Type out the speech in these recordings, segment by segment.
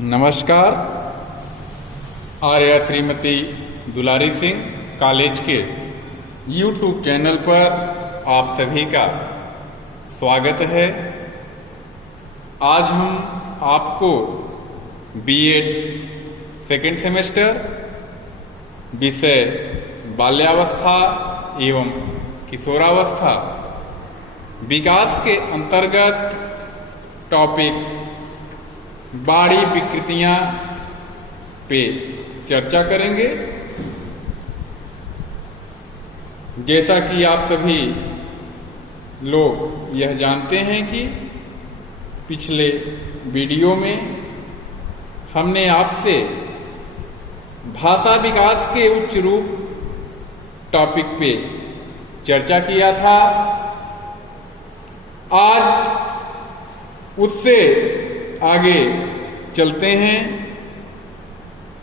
नमस्कार। आर्या श्रीमती दुलारी सिंह कॉलेज के YouTube channel पर आप सभी का स्वागत है। आज हम आपको बीएड सेकेंड सेमेस्टर विषय बाल्यावस्था एवं किशोरावस्था विकास के अंतर्गत टॉपिक बाड़ी विकृतियां पे चर्चा करेंगे। जैसा कि आप सभी लोग यह जानते हैं कि पिछले वीडियो में हमने आपसे भाषा विकास के उच्च रूप टॉपिक पे चर्चा किया था। आज उससे आगे चलते हैं।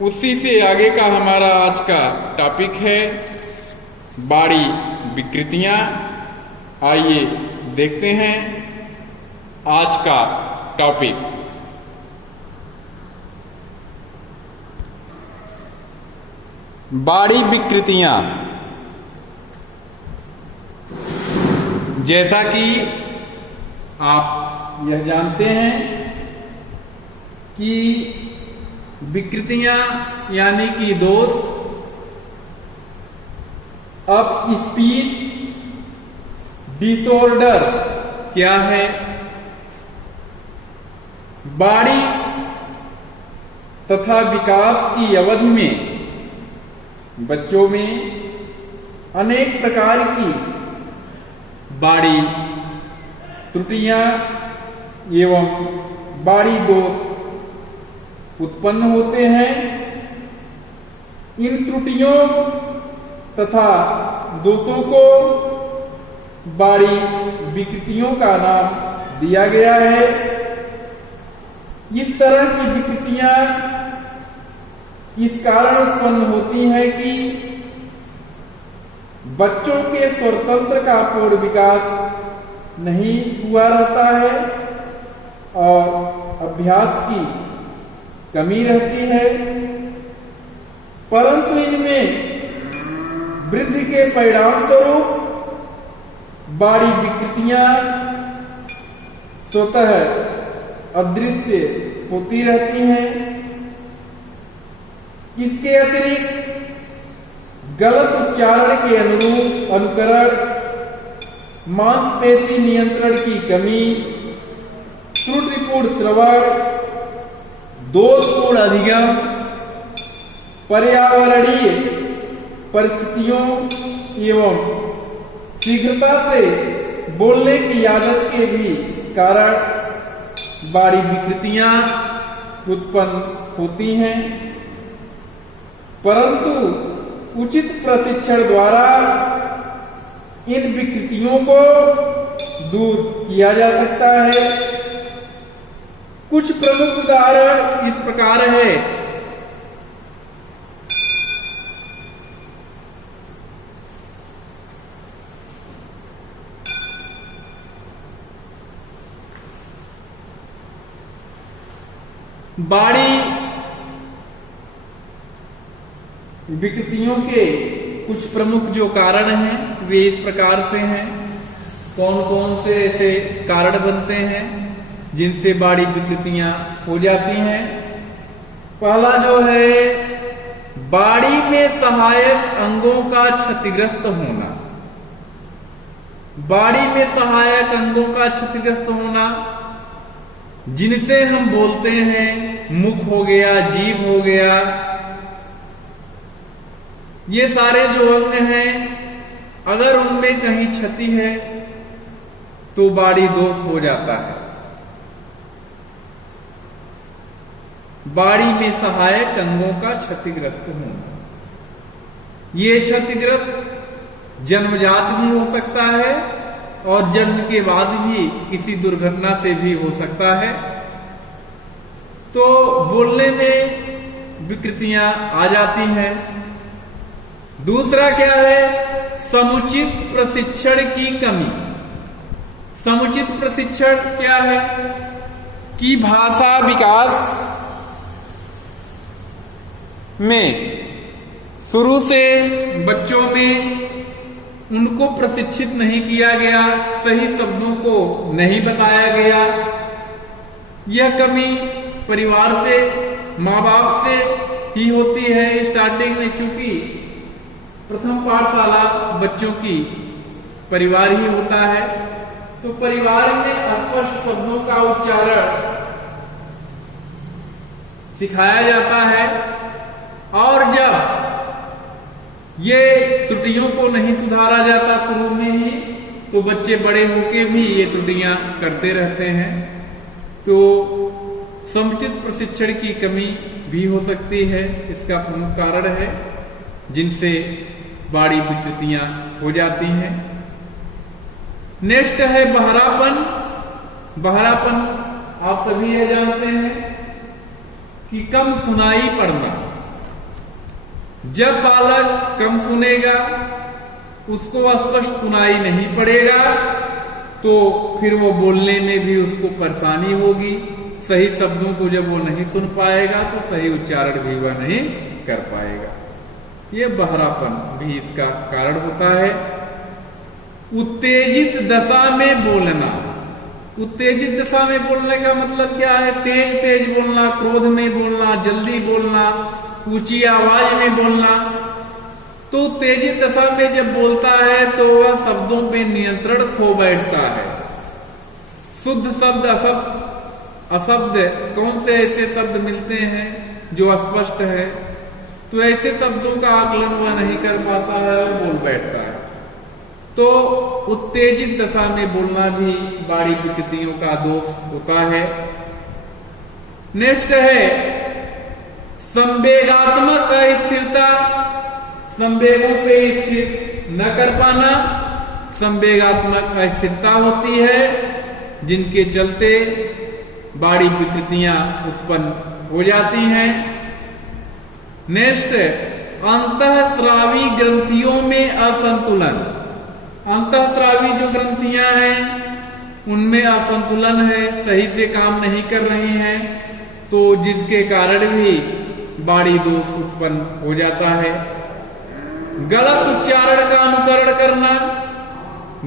उसी से आगे का हमारा आज का टॉपिक है बाड़ी विकृतियां। आइए देखते हैं आज का टॉपिक। बाड़ी विकृतियां, जैसा कि आप यह जानते हैं कि विकृतियां यानी कि दोष। अब स्पीच डिसऑर्डर क्या है? बाड़ी तथा विकास की अवधि में बच्चों में अनेक प्रकार की बाड़ी त्रुटियां एवं बाड़ी दोष उत्पन्न होते हैं। इन त्रुटियों तथा दोषों को बाड़ी विकृतियों का नाम दिया गया है। इस तरह की विकृतियां इस कारण उत्पन्न होती हैं कि बच्चों के स्वतंत्र का पूर्ण विकास नहीं हुआ रहता है और अभ्यास की कमी रहती है, परंतु इनमें वृद्धि के परिणाम स्वरूप बाड़ी विकृतियां स्वतः अदृश्य होती रहती हैं। इसके अतिरिक्त गलत उच्चारण के अनुरूप अनुकरण, मांसपेशी नियंत्रण की कमी, त्रुटिपूर्ण श्रवण, दोषपूर्ण अधिगम, पर्यावरणीय परिस्थितियों एवं शीघ्रता से बोलने की आदत के भी कारण बाड़ी विकृतियां उत्पन्न होती हैं। परंतु उचित प्रशिक्षण द्वारा इन विकृतियों को दूर किया जा सकता है। कुछ प्रमुख उदाहरण इस प्रकार है। बाड़ी विकृतियों के कुछ प्रमुख जो कारण हैं वे इस प्रकार से हैं। कौन कौन से ऐसे कारण बनते हैं जिनसे बाड़ी विकृतियां हो जाती हैं? पहला जो है, बाड़ी में सहायक अंगों का क्षतिग्रस्त होना। बाड़ी में सहायक अंगों का क्षतिग्रस्त होना, जिनसे हम बोलते हैं, मुख हो गया, जीभ हो गया, ये सारे जो अंग हैं, अगर उनमें कहीं क्षति है तो बाड़ी दोष हो जाता है। बाड़ी में सहायक अंगों का क्षतिग्रस्त होना, ये क्षतिग्रस्त जन्मजात भी हो सकता है और जन्म के बाद भी किसी दुर्घटना से भी हो सकता है। तो बोलने में विकृतियां आ जाती हैं। दूसरा क्या है? समुचित प्रशिक्षण की कमी। समुचित प्रशिक्षण क्या है? कि भाषा विकास में शुरू से बच्चों में उनको प्रशिक्षित नहीं किया गया, सही शब्दों को नहीं बताया गया। यह कमी परिवार से, माँ बाप से ही होती है। स्टार्टिंग में चूंकि प्रथम पाठशाला बच्चों की परिवार ही होता है, तो परिवार में स्पष्ट शब्दों का उच्चारण सिखाया जाता है। और जब ये त्रुटियों को नहीं सुधारा जाता शुरू में ही, तो बच्चे बड़े होके भी ये त्रुटियां करते रहते हैं। तो समुचित प्रशिक्षण की कमी भी हो सकती है, इसका प्रमुख कारण है, जिनसे बड़ी विकृतियां हो जाती हैं। नेक्स्ट है बहरापन। बहरापन आप सभी ये जानते हैं कि कम सुनाई पड़ना। जब बालक कम सुनेगा, उसको स्पष्ट सुनाई नहीं पड़ेगा, तो फिर वो बोलने में भी उसको परेशानी होगी। सही शब्दों को जब वो नहीं सुन पाएगा, तो सही उच्चारण भी वह नहीं कर पाएगा। ये बहरापन भी इसका कारण होता है। उत्तेजित दशा में बोलना। उत्तेजित दशा में बोलने का मतलब क्या है? तेज तेज बोलना, क्रोध में बोलना, जल्दी बोलना, ऊंची आवाज में बोलना। तो उत्तेजित दशा में जब बोलता है तो वह शब्दों पे नियंत्रण खो बैठता है। शुद्ध शब्द, अशब्द, कौन से ऐसे शब्द मिलते हैं जो अस्पष्ट है, तो ऐसे शब्दों का आकलन वह नहीं कर पाता है और बोल बैठता है। तो उत्तेजित दशा में बोलना भी बड़ी विकृतियों का दोष होता है। नेक्स्ट है संवेगात्मक अस्थिरता। संवेगों पे स्थिर न कर पाना, संवेगात्मक अस्थिरता होती है, जिनके चलते बड़ी विकृतियां उत्पन्न हो जाती हैं। नेक्स्ट, अंतःस्रावी ग्रंथियों में असंतुलन। अंतःस्रावी जो ग्रंथियां हैं उनमें असंतुलन है, सही से काम नहीं कर रही हैं, तो जिसके कारण भी बड़ी दोष उत्पन्न हो जाता है। गलत उच्चारण का अनुकरण करना,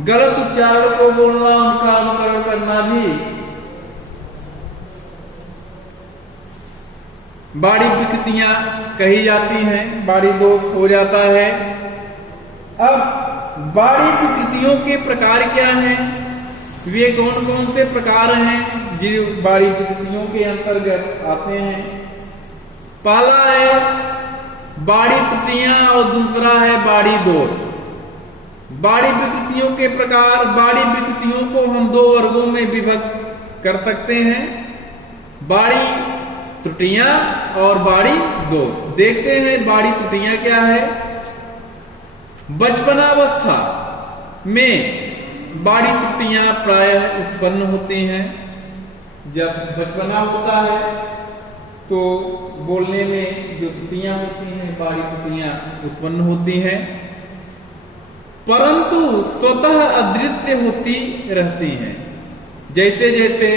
गलत उच्चारण को बोलना, उनका अनुकरण करना भी बड़ी विकृतियां कही जाती हैं, बड़ी दोष हो जाता है। अब बड़ी विकृतियों के प्रकार क्या हैं? वे कौन कौन से प्रकार हैं जो बड़ी विकृतियों के अंतर्गत आते हैं? पहला है बड़ी त्रुटियां और दूसरा है बड़ी दोष। बड़ी विकृतियों के प्रकार, बड़ी विकृतियों को हम दो वर्गों में विभक्त कर सकते हैं, बड़ी त्रुटियां और बड़ी दोष। देखते हैं बड़ी त्रुटियां क्या है। बचपनावस्था में बड़ी त्रुटियां प्रायः उत्पन्न होती हैं। जब बचपना होता है तो बोलने में जो त्रुटियां होती हैं, बड़ी त्रुटियां उत्पन्न होती हैं, परंतु स्वतः अदृश्य होती रहती हैं। जैसे जैसे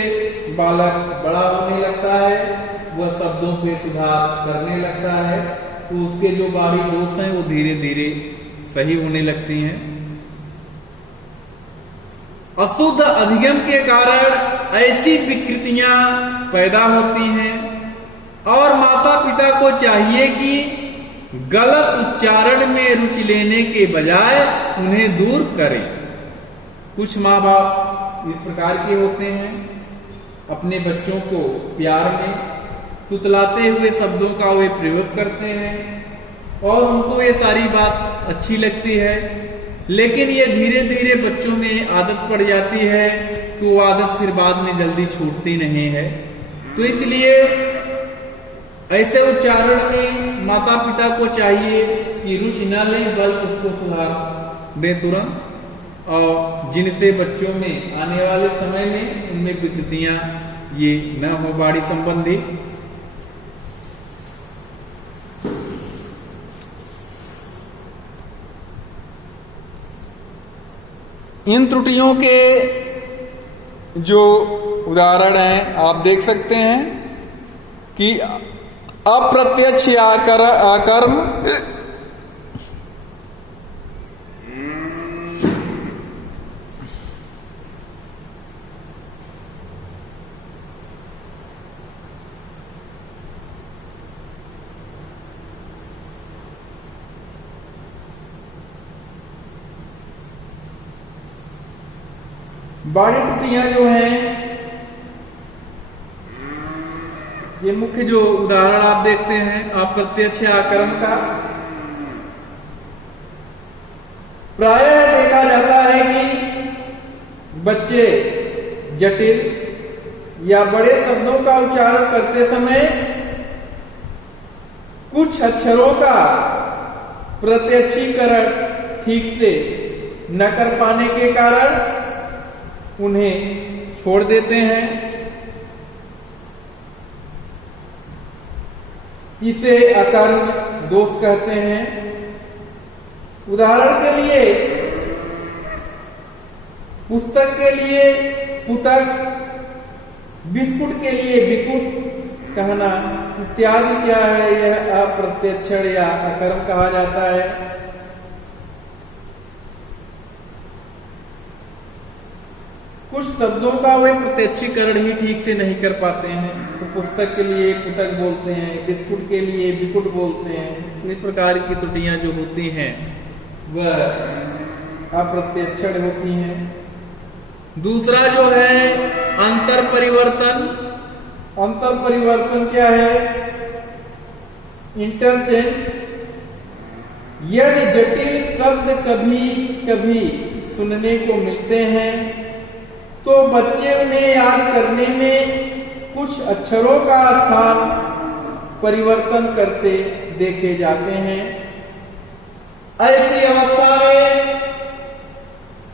बालक बड़ा होने लगता है, वह शब्दों पे सुधार करने लगता है, तो उसके जो बड़ी दोष हैं वो धीरे धीरे सही होने लगती हैं। अशुद्ध अधिगम के कारण ऐसी विकृतियां पैदा होती हैं और माता पिता को चाहिए कि गलत उच्चारण में रुचि लेने के बजाय उन्हें दूर करें। कुछ माँ बाप इस प्रकार के होते हैं, अपने बच्चों को प्यार में तुतलाते हुए शब्दों का वे प्रयोग करते हैं और उनको ये सारी बात अच्छी लगती है, लेकिन ये धीरे धीरे बच्चों में आदत पड़ जाती है, तो वो आदत फिर बाद में जल्दी छूटती नहीं है। तो इसलिए ऐसे उच्चारण में माता पिता को चाहिए कि रुचि न लें, बल्कि उसको सुधार दें तुरंत, और जिनसे बच्चों में आने वाले समय में उनमें विकृतियां ये न हो बाड़ी संबंधी। इन त्रुटियों के जो उदाहरण हैं आप देख सकते हैं कि अप्रत्यक्ष आकर्म बाड़ी त्रुटियां जो हैं, ये मुख्य जो उदाहरण आप देखते हैं अप्रत्यक्ष आकर्म का, प्रायः देखा जाता है कि बच्चे जटिल या बड़े शब्दों का उच्चारण करते समय कुछ अक्षरों का प्रत्यक्षीकरण ठीक से न कर पाने के कारण उन्हें छोड़ देते हैं। इसे अकर्म दोष कहते हैं। उदाहरण के लिए पुस्तक के लिए पुतक, बिस्कुट के लिए बिकुट कहना इत्यादि क्या है, यह अप्रत्यक्षण या अकर्म कहा जाता है। कुछ शब्दों का वे प्रत्यक्षीकरण ही ठीक से नहीं कर पाते हैं, तो पुस्तक के लिए पुतक बोलते हैं, बिस्कुट के लिए बिकुट बोलते हैं। तो इस प्रकार की त्रुटियां जो होती हैं वह अप्रत्यक्षण होती हैं। दूसरा जो है अंतर परिवर्तन। अंतर परिवर्तन क्या है? इंटरचेंज। यदि जटिल शब्द कभी कभी सुनने को मिलते हैं तो बच्चे उन्हें याद करने में कुछ अक्षरों का स्थान परिवर्तन करते देखे जाते हैं। ऐसी अवस्था में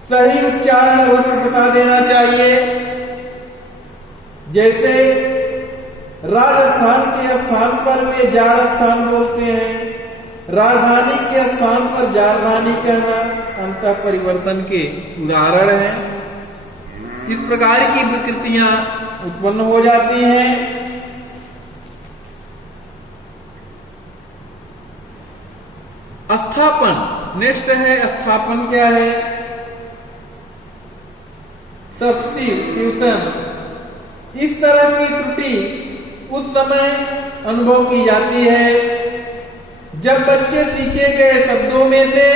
सही उच्चारण अवश्य बता देना चाहिए। जैसे राजस्थान के स्थान पर वे राजस्थान बोलते हैं, राजधानी के स्थान पर राजधानी कहना अंतर परिवर्तन के उदाहरण हैं। इस प्रकार की विकृतियां उत्पन्न हो जाती हैं। स्थापन नेक्स्ट है। स्थापन क्या है? सब्स्टिट्यूशन। इस तरह की त्रुटि उस समय अनुभव की जाती है जब बच्चे सीखे गए शब्दों में से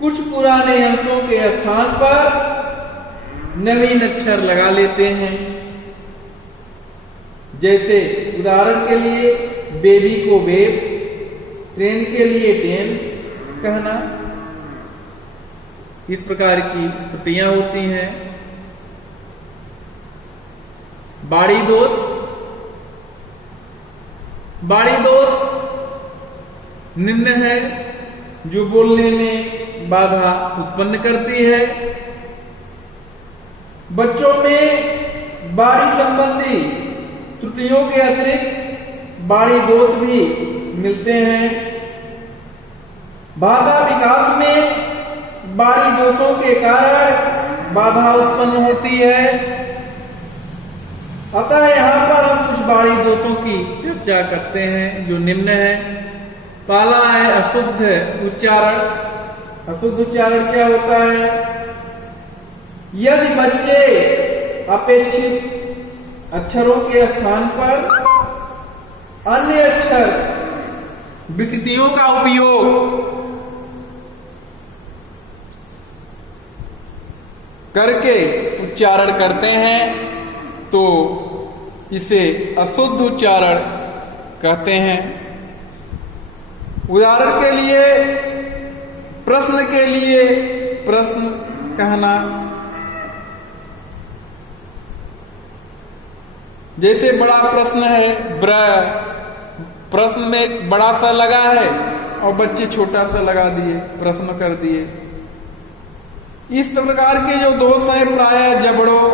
कुछ पुराने अंशों के स्थान पर नवीन अक्षर लगा लेते हैं। जैसे उदाहरण के लिए बेबी को बेब, ट्रेन के लिए ट्रेन कहना। इस प्रकार की त्रुटियां होती हैं। बाड़ी दोष। बाड़ी दोष निम्न है जो बोलने में बाधा उत्पन्न करती है। बच्चों में बाड़ी संबंधी त्रुटियों के अतिरिक्त बाड़ी दोष भी मिलते हैं। भाषा विकास में बाड़ी दोषों के कारण बाधा उत्पन्न होती है। अतः यहाँ पर हम कुछ बाड़ी दोषों की चर्चा करते हैं जो निम्न है। पहला है अशुद्ध उच्चारण। अशुद्ध उच्चारण क्या होता है? यदि बच्चे अपेक्षित अक्षरों के स्थान पर अन्य अक्षर विकृतियों का उपयोग करके उच्चारण करते हैं तो इसे अशुद्ध उच्चारण कहते हैं। उदाहरण के लिए प्रश्न के लिए प्रश्न कहना। जैसे बड़ा प्रश्न है, प्रश्न में बड़ा सा लगा है और बच्चे छोटा सा लगा दिए, प्रश्न कर दिए। इस प्रकार के जो दोष हैं प्रायः जबड़ों,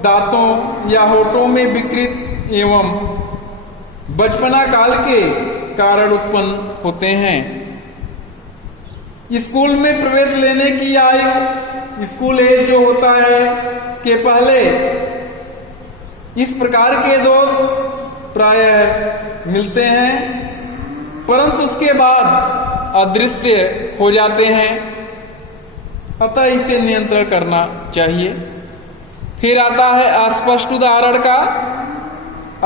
दांतों या होठों में विकृत एवं बचपना काल के कारण उत्पन्न होते हैं। स्कूल में प्रवेश लेने की आयु, स्कूल एज जो होता है के पहले इस प्रकार के दोष प्रायः मिलते हैं, परंतु उसके बाद अदृश्य हो जाते हैं। अतः इसे नियंत्रण करना चाहिए। फिर आता है अस्पष्ट उदाहरण का।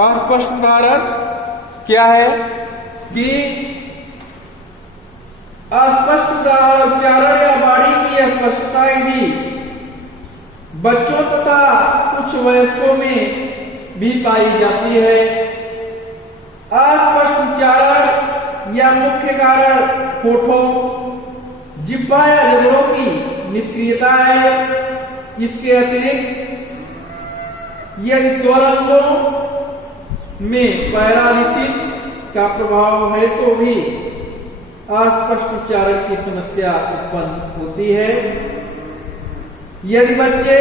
अस्पष्ट उदाहरण क्या है कि अस्पष्ट उच्चारण या वाणी की अस्पष्टता भी बच्चों तथा कुछ वयस्कों में भी पाई जाती है। अस्पष्ट उच्चारण या मुख्य कारण होठों, जिह्वा या जबड़ों की निष्क्रियता है। इसके अतिरिक्त यदि स्वर अंगों में पैरालिसिस का प्रभाव है तो भी अस्पष्ट उच्चारण की समस्या उत्पन्न होती है। यदि बच्चे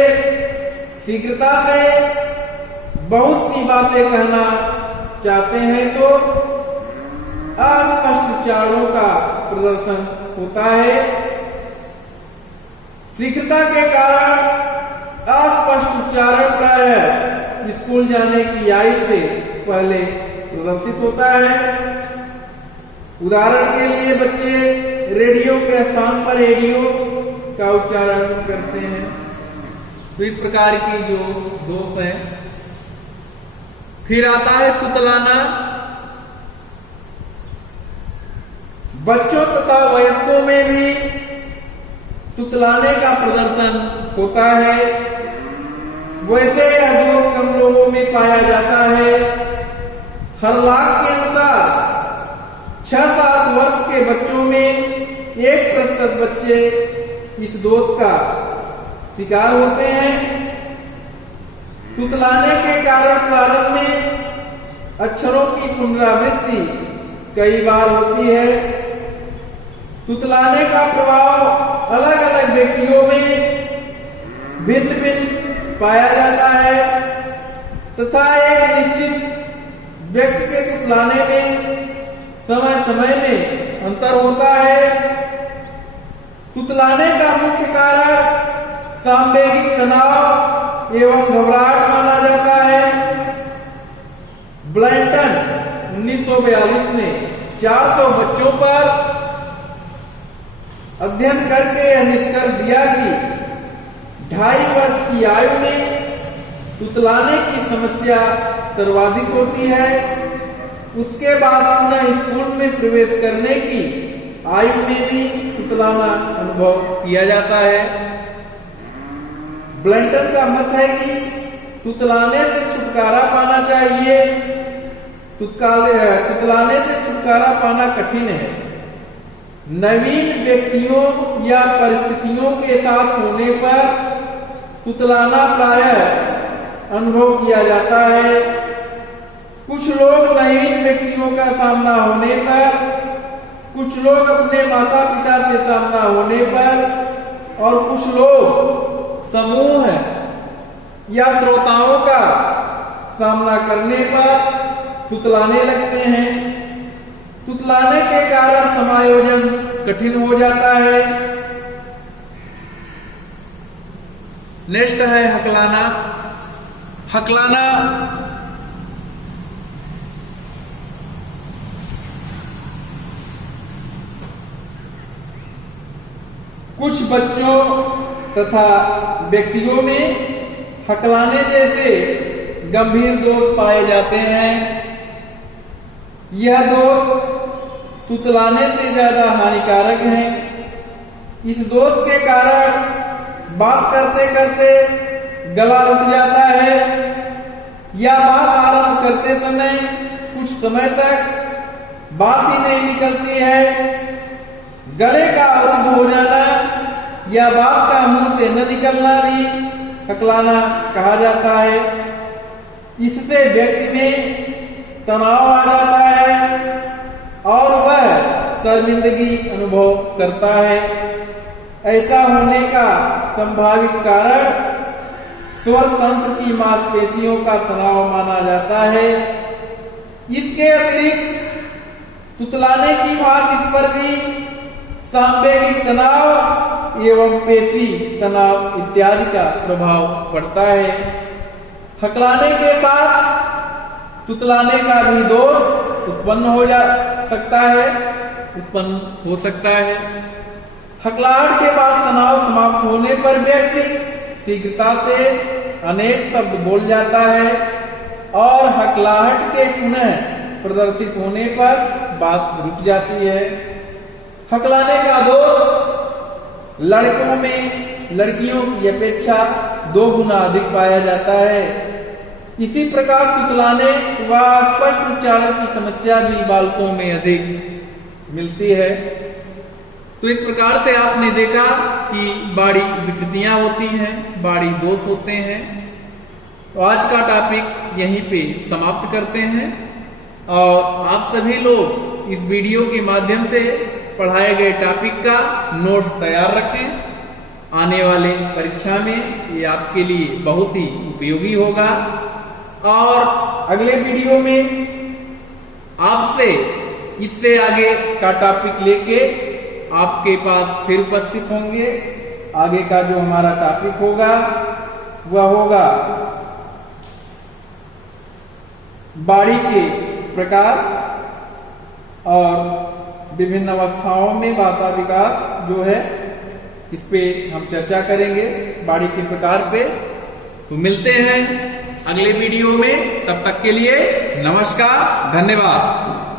शीघ्रता से बहुत सी बातें कहना चाहते हैं तो अस्पष्ट उच्चारणों का प्रदर्शन होता है। शीघ्रता के कारण अस्पष्ट उच्चारण प्रायः स्कूल जाने की आयु से पहले प्रदर्शित होता है। उदाहरण के लिए बच्चे रेडियो के स्थान पर एडियो का उच्चारण करते हैं। तो इस प्रकार की जो दोष है। फिर आता है तुतलाना। बच्चों तथा वयस्कों में भी तुतलाने का प्रदर्शन होता है। वैसे यह दोष कम लोगों में पाया जाता है। हरलाख के अनुसार 6-7 वर्ष के बच्चों में 1% बच्चे इस दोष का शिकार होते हैं। तुतलाने के कारण प्रारंभ में अक्षरों की पुनरावृत्ति कई बार होती है। तुतलाने का प्रभाव अलग अलग व्यक्तियों में भिन्न भिन्न पाया जाता है तथा एक निश्चित व्यक्ति के तुतलाने में समय समय में अंतर होता है। तुतलाने का मुख्य कारण सांवेगिक तनाव एवं घबराहट माना जाता है। ब्लैंटन 1942 ने 400 बच्चों पर अध्ययन करके यह निष्कर्ष दिया कि 2.5 वर्ष की आयु में तुतलाने की समस्या सर्वाधिक होती है। उसके बाद पुनः स्कूल में प्रवेश करने की आयु में भी तुतलाना अनुभव किया जाता है। ब्लैंटन का मत है कि तुतलाने से छुटकारा पाना चाहिए। तुतलाने से छुटकारा पाना कठिन है। नवीन व्यक्तियों या परिस्थितियों के साथ होने पर तुतलाना प्रायः अनुभव किया जाता है। कुछ लोग नवीन व्यक्तियों का सामना होने पर, कुछ लोग अपने माता पिता से सामना होने पर और कुछ लोग समूह या श्रोताओं का सामना करने पर तुतलाने लगते हैं। तुतलाने के कारण समायोजन कठिन हो जाता है। नेक्स्ट है हकलाना। हकलाना कुछ बच्चों तथा व्यक्तियों में हकलाने जैसे गंभीर दोष पाए जाते हैं। यह दोष तुतलाने से ज्यादा हानिकारक है। इस दोष के कारण बात करते करते गला रुक जाता है या बात आरंभ करते समय कुछ समय तक बात ही नहीं निकलती है। गले का अवरुद्ध हो जाना या बात का मुंह से न निकलना भी हकलाना कहा जाता है। इससे व्यक्ति में तनाव आ जाता है और वह शर्मिंदगी अनुभव करता है। ऐसा होने का संभावित कारण स्वर तंत्र की मांसपेशियों का तनाव माना जाता है। इसके अतिरिक्त तुतलाने की बात इस पर भी सांवेगिक तनाव एवं पेशी तनाव इत्यादि का प्रभाव पड़ता है। हकलाने के साथ तुतलाने का भी दोष उत्पन्न हो जा सकता है, उत्पन्न हो सकता है। हकलाहट के बाद तनाव समाप्त होने पर व्यक्ति शीघ्रता से अनेक शब्द बोल जाता है और हकलाहट के पुनः प्रदर्शित होने पर बात रुक जाती है। हकलाने का दोष लड़कों में लड़कियों की अपेक्षा 2 गुना अधिक पाया जाता है। इसी प्रकार तुतलाने व स्पष्ट उच्चारण की समस्या भी बालकों में अधिक मिलती है। तो इस प्रकार से आपने देखा कि बाड़ी विकृतियां होती हैं, बाड़ी दोष होते हैं। तो आज का टॉपिक यहीं पे समाप्त करते हैं और आप सभी लोग इस वीडियो के माध्यम से पढ़ाए गए टॉपिक का नोट तैयार रखें। आने वाले परीक्षा में ये आपके लिए बहुत ही उपयोगी होगा और अगले वीडियो में आपसे इससे आगे का टॉपिक लेके आपके पास फिर उपस्थित होंगे। आगे का जो हमारा टॉपिक होगा वह होगा बाड़ी के प्रकार और विभिन्न अवस्थाओं में भाषा विकास जो है, इस पे हम चर्चा करेंगे, बाड़ी के प्रकार पे। तो मिलते हैं अगले वीडियो में, तब तक के लिए नमस्कार, धन्यवाद।